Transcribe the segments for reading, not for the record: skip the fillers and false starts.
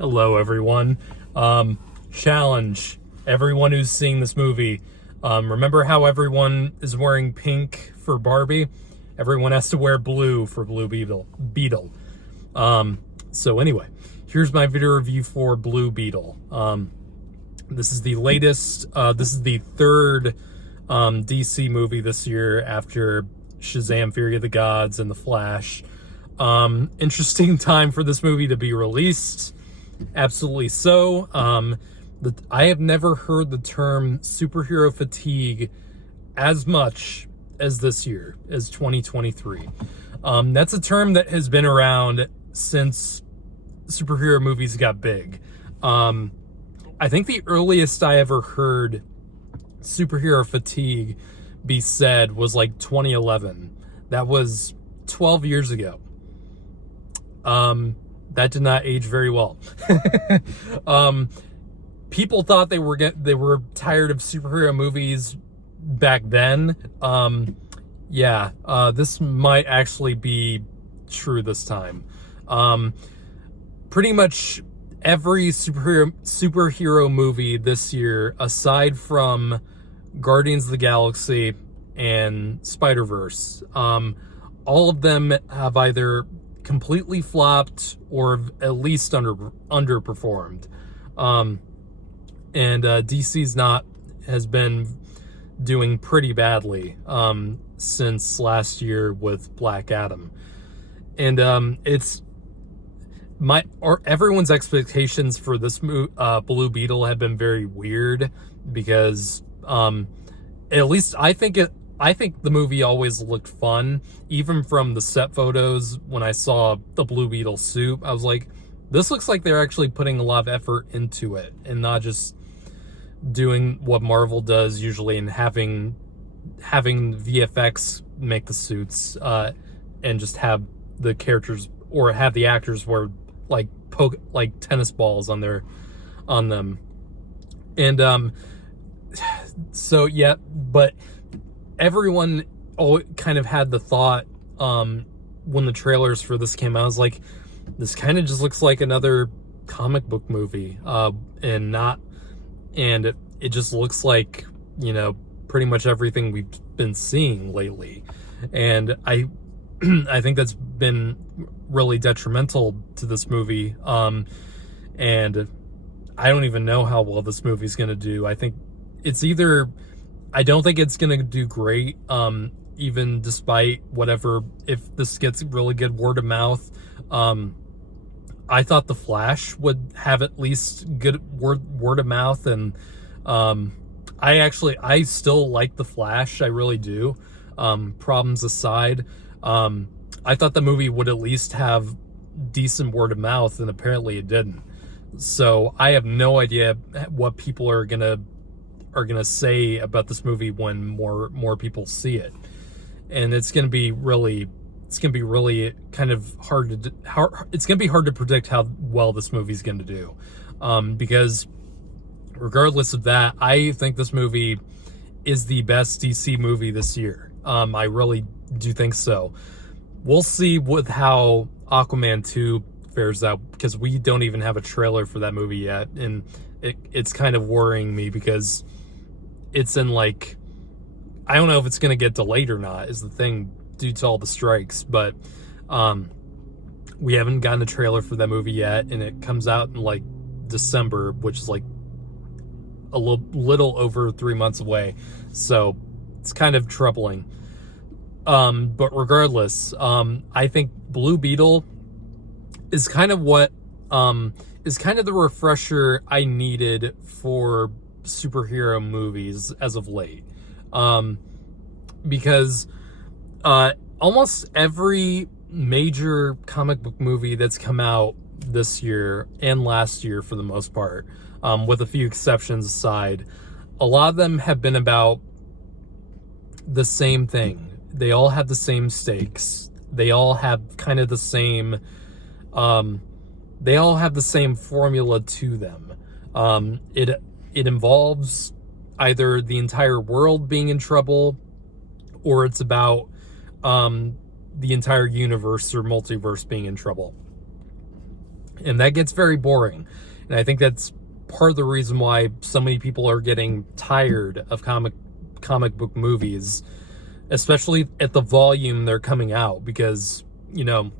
Hello, everyone. Challenge. Everyone who's seeing this movie, remember how everyone is wearing pink for Barbie? Everyone has to wear blue for Blue Beetle. So anyway, here's my video review for Blue Beetle. This is the latest, this is the third DC movie this year after Shazam! Fury of the Gods and The Flash. Interesting time for this movie to be released. Absolutely so. I have never heard the term superhero fatigue as much as this year, as 2023. That's a term that has been around since superhero movies got big. I think the earliest I ever heard superhero fatigue be said was like 2011. That was 12 years ago. That did not age very well. People thought they were tired of superhero movies back then. This might actually be true this time. Pretty much every superhero movie this year, aside from Guardians of the Galaxy and Spider-Verse, all of them have either completely flopped or at least underperformed. And DC's has been doing pretty badly since last year with Black Adam. And everyone's expectations for this Blue Beetle have been very weird because at least I think the movie always looked fun. Even from the set photos, when I saw the Blue Beetle suit, I was like, this looks like they're actually putting a lot of effort into it and not just doing what Marvel does usually and having VFX make the suits and just have the characters or have the actors wear like tennis balls on them. And so yeah, but everyone kind of had the thought when the trailers for this came out, I was like, this kind of just looks like another comic book movie, and it just looks like, pretty much everything we've been seeing lately. And I think that's been really detrimental to this movie. And I don't even know how well this movie's going to do. I think I don't think it's going to do great, even despite whatever, if this gets really good word of mouth. I thought The Flash would have at least good word of mouth, and I still like The Flash, I really do. Problems aside, I thought the movie would at least have decent word of mouth, and apparently it didn't. So I have no idea what people are gonna say about this movie when more people see it, and it's gonna be really kind of hard to predict how well this movie's gonna do, because regardless of that, I think this movie is the best DC movie this year. I really do think so. We'll see with how Aquaman 2 fares out, because we don't even have a trailer for that movie yet, and it's kind of worrying me because it's in I don't know if it's going to get delayed or not is the thing due to all the strikes, but we haven't gotten a trailer for that movie yet, and it comes out in December, which is a little over 3 months away, so it's kind of troubling. But regardless, I think Blue Beetle is kind of the refresher I needed for superhero movies as of late, because almost every major comic book movie that's come out this year and last year, for the most part, with a few exceptions aside, a lot of them have been about the same thing. They all have the same stakes. They all have kind of the same formula to them. It involves either the entire world being in trouble, or it's about the entire universe or multiverse being in trouble. And that gets very boring. And I think that's part of the reason why so many people are getting tired of comic book movies, especially at the volume they're coming out, because, you know,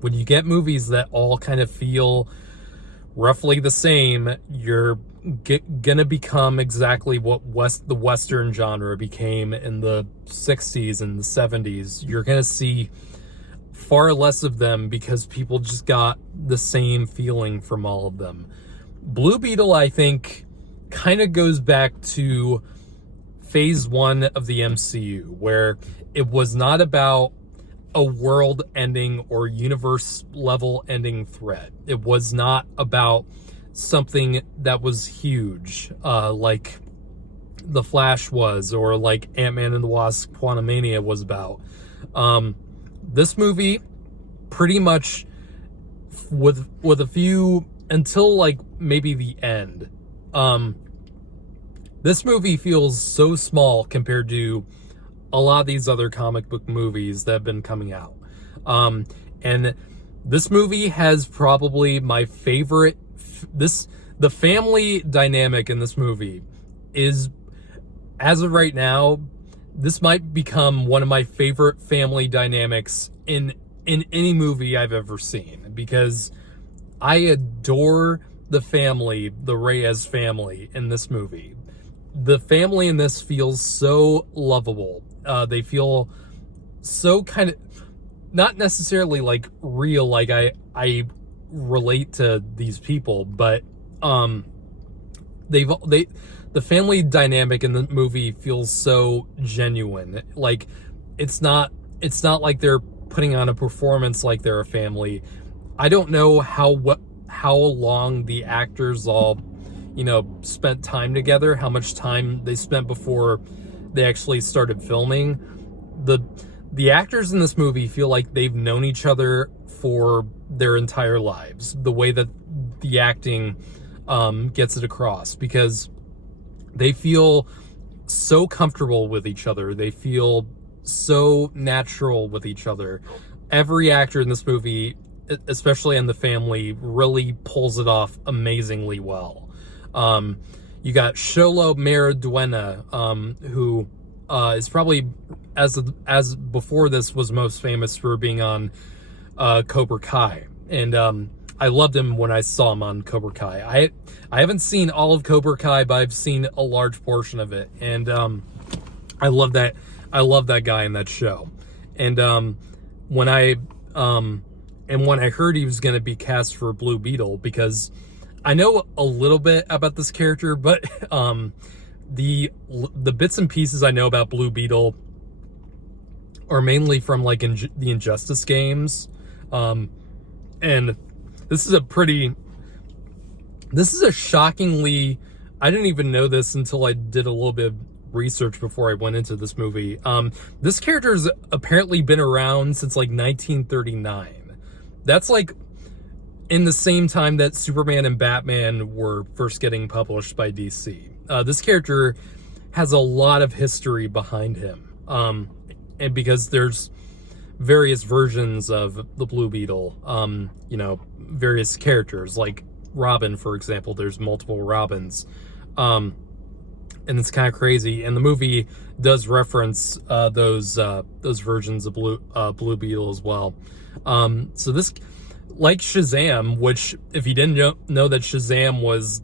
when you get movies that all kind of feel roughly the same, you're gonna become exactly what the Western genre became in the 60s and the 70s. You're gonna see far less of them because people just got the same feeling from all of them. Blue Beetle, I think, kind of goes back to phase 1 of the MCU, where it was not about a world-ending or universe-level-ending threat. It was not about something that was huge, like The Flash was, or like Ant-Man and the Wasp: Quantumania was about. This movie, pretty much, with a few, until like maybe the end, this movie feels so small compared to a lot of these other comic book movies that have been coming out. And this movie has probably my favorite, the family dynamic in this movie is, as of right now, this might become one of my favorite family dynamics in any movie I've ever seen, because I adore the family, the Reyes family in this movie. The family in this feels so lovable. They feel so kind of, not necessarily like real, like I relate to these people, but the family dynamic in the movie feels so genuine. Like it's not like they're putting on a performance like they're a family. I don't know how long the actors all, you know, spent time together, how much time they spent before they actually started filming. The actors in this movie feel like they've known each other for their entire lives, the way that the acting gets it across, because they feel so comfortable with each other. They feel so natural with each other. Every actor in this movie, especially in the family, really pulls it off amazingly well. You got Xolo Maridueña, who is probably, as before this, was most famous for being on Cobra Kai, and I loved him when I saw him on Cobra Kai. I haven't seen all of Cobra Kai, but I've seen a large portion of it, and I love that guy in that show. And when I heard he was going to be cast for Blue Beetle, because I know a little bit about this character, but the bits and pieces I know about Blue Beetle are mainly from like the Injustice games, and this is a shockingly, I didn't even know this until I did a little bit of research before I went into this movie. This character's apparently been around since like 1939. That's like in the same time that Superman and Batman were first getting published by DC. This character has a lot of history behind him. And because there's various versions of the Blue Beetle, you know, various characters, like Robin, for example, there's multiple Robins. And it's kind of crazy. And the movie does reference those versions of Blue Beetle as well. So this, like Shazam, which, if you didn't know that Shazam was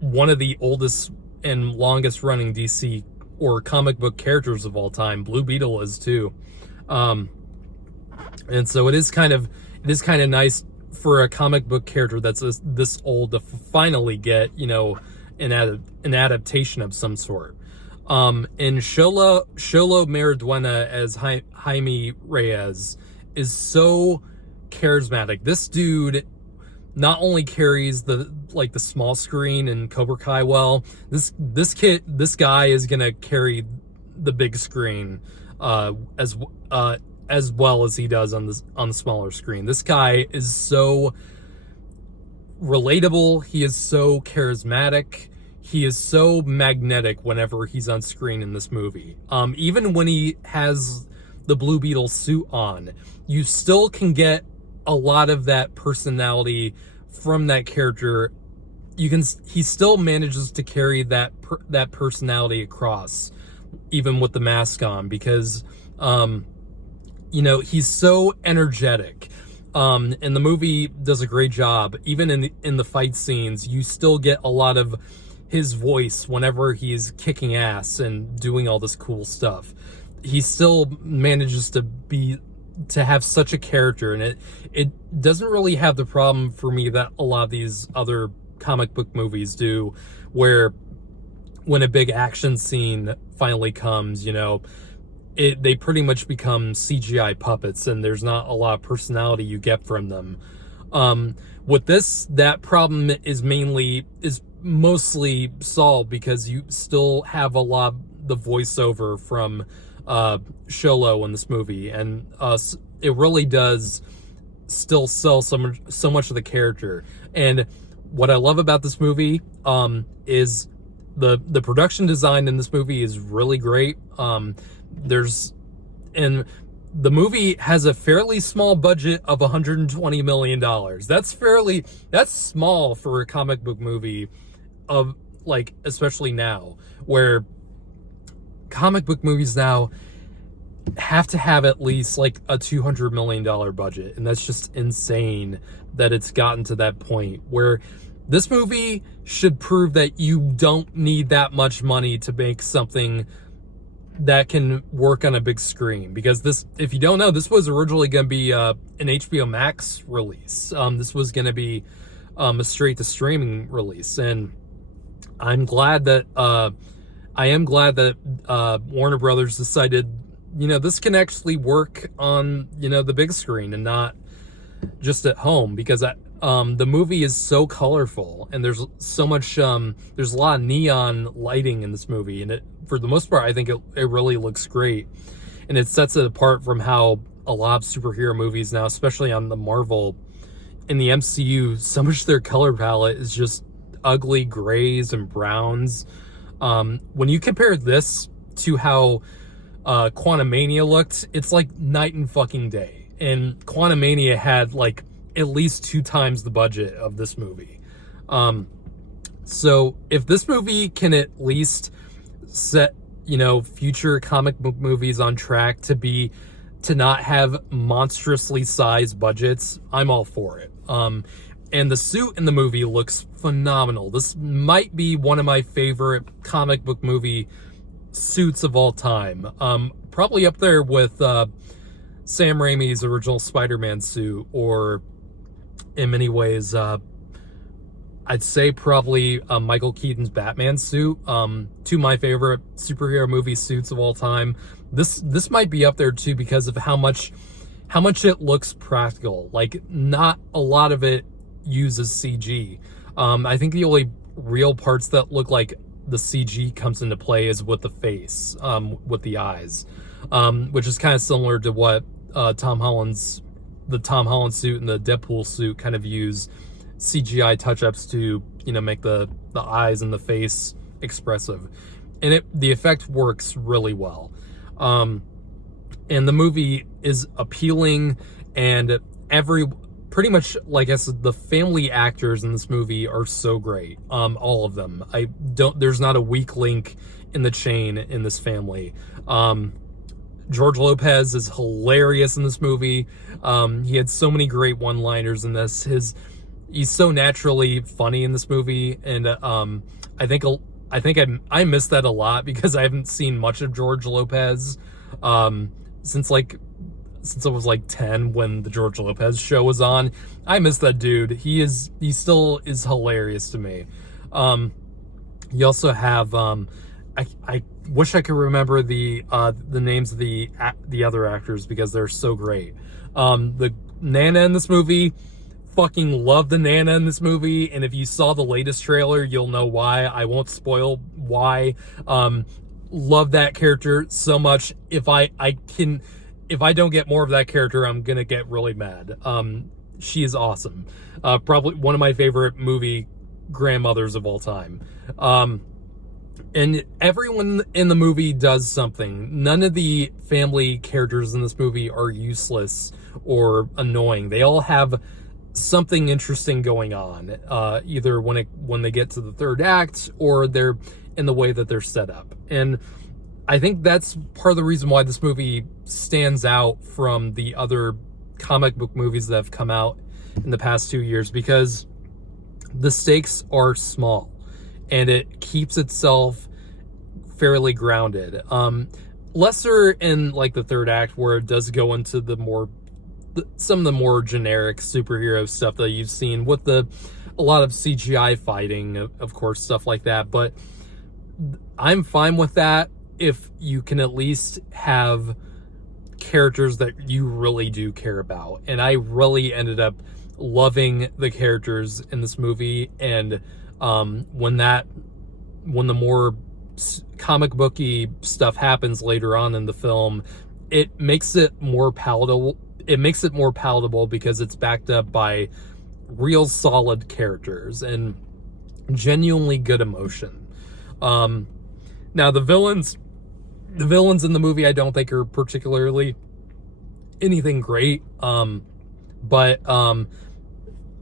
one of the oldest and longest running DC or comic book characters of all time, Blue Beetle is too. And so it is kind of nice for a comic book character that's this old to finally get, you know, an adaptation of some sort. And Xolo Maridueña as Jaime Reyes is so charismatic. This dude not only carries the small screen in Cobra Kai well, this guy is gonna carry the big screen as well as he does on the smaller screen. This guy is so relatable. He is so charismatic. He is so magnetic whenever he's on screen in this movie. Even when he has the Blue Beetle suit on, you still can get a lot of that personality from that character, he still manages to carry that personality across, even with the mask on, because he's so energetic. And the movie does a great job. Even in the fight scenes, you still get a lot of his voice whenever he's kicking ass and doing all this cool stuff. He still manages to have such a character, and it doesn't really have the problem for me that a lot of these other comic book movies do, where when a big action scene finally comes, they pretty much become CGI puppets, and there's not a lot of personality you get from them. With this, that problem is mostly solved because you still have a lot of the voiceover from Xolo in this movie, and it really does still sell so much of the character. And what I love about this movie is the production design in this movie is really great. And the movie has a fairly small budget of $120 million. That's small for a comic book movie, of like, especially now, where comic book movies now have to have at least like a $200 million budget. And that's just insane that it's gotten to that point, where this movie should prove that you don't need that much money to make something that can work on a big screen. Because this, if you don't know, this was originally going to be an HBO Max release. This was going to be a straight to streaming release, and I am glad that Warner Brothers decided, this can actually work on the big screen and not just at home, because the movie is so colorful, and there's so much there's a lot of neon lighting in this movie, and for the most part I think it really looks great, and it sets it apart from how a lot of superhero movies now, especially on the Marvel in the MCU, so much of their color palette is just ugly grays and browns. When you compare this to how Quantumania looked, it's like night and fucking day. And Quantumania had like at least 2 times the budget of this movie. So if this movie can at least set, future comic book movies on track to not have monstrously sized budgets, I'm all for it. And the suit in the movie looks phenomenal. This might be one of my favorite comic book movie suits of all time. Probably up there with Sam Raimi's original Spider-Man suit, or in many ways, I'd say probably Michael Keaton's Batman suit. 2 of my favorite superhero movie suits of all time. This might be up there too, because of how much it looks practical. Like, not a lot of it uses CG. I think the only real parts that look like the CG comes into play is with the face, with the eyes, which is kind of similar to what the Tom Holland suit and the Deadpool suit kind of use CGI touch-ups to, make the eyes and the face expressive, and the effect works really well. And the movie is appealing, and pretty much, like I said, the family actors in this movie are so great. All of them. There's not a weak link in the chain in this family. George Lopez is hilarious in this movie. He had so many great one-liners in this. He's so naturally funny in this movie, and I think I missed that a lot, because I haven't seen much of George Lopez since I was like 10 when the George Lopez show was on. I miss that dude. He still is hilarious to me. You also have I wish I could remember the names of the other actors, because they're so great. The Nana in this movie, fucking love the Nana in this movie, and if you saw the latest trailer, you'll know why. I won't spoil why. Love that character so much. If I don't get more of that character, I'm gonna get really mad. She is awesome. Probably one of my favorite movie grandmothers of all time. And everyone in the movie does something. None of the family characters in this movie are useless or annoying. They all have something interesting going on, either when they get to the third act, or they're in the way that they're set up. And I think that's part of the reason why this movie stands out from the other comic book movies that have come out in the past 2 years, because the stakes are small and it keeps itself fairly grounded. Lesser in like the third act, where it does go into some of the more generic superhero stuff that you've seen with a lot of CGI fighting, of course, stuff like that. But I'm fine with that if you can at least have characters that you really do care about. And I really ended up loving the characters in this movie. And when the more comic booky stuff happens later on in the film, it makes it more palatable. It makes it more palatable because it's backed up by real solid characters and genuinely good emotion. Now the villains in the movie I don't think are particularly anything great. But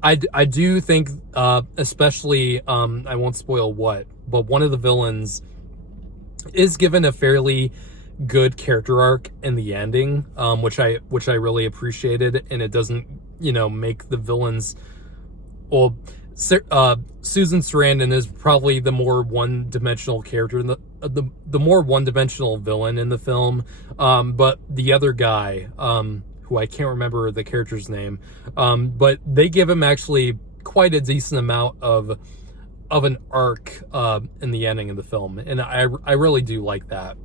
I do think, especially, I won't spoil what, but one of the villains is given a fairly good character arc in the ending, which I really appreciated, and it doesn't, make the villains, well, Susan Sarandon is probably the more one-dimensional character in the more one-dimensional villain in the film, but the other guy, who I can't remember the character's name, but they give him actually quite a decent amount of an arc in the ending of the film, and I really do like that.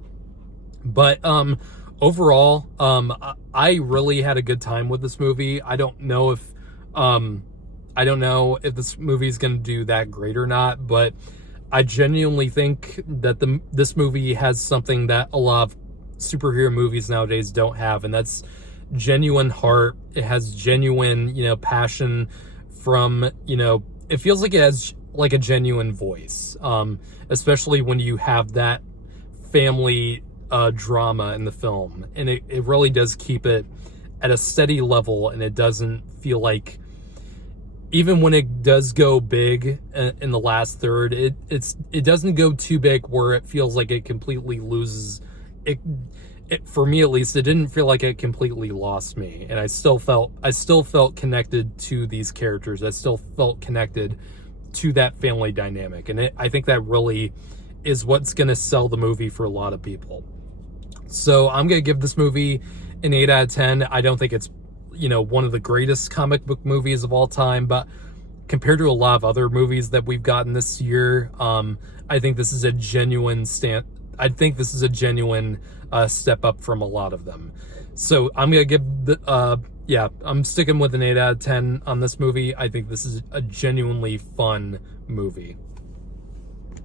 But overall, I really had a good time with this movie. I don't know if this movie is going to do that great or not, but I genuinely think that this movie has something that a lot of superhero movies nowadays don't have, and that's genuine heart. It has genuine, passion from, it feels like it has like a genuine voice, especially when you have that family drama in the film, and it really does keep it at a steady level, and it doesn't feel like, even when it does go big in the last third, it doesn't go too big where it feels like it completely loses it. For me at least, it didn't feel like it completely lost me, and I still felt connected to these characters. I still felt connected to that family dynamic, and I think that really is what's going to sell the movie for a lot of people. So I'm going to give this movie an 8 out of 10. I don't think it's, one of the greatest comic book movies of all time, but compared to a lot of other movies that we've gotten this year, I think this is a genuine step up from a lot of them. So I'm going to give I'm sticking with an 8 out of 10 on this movie. I think this is a genuinely fun movie.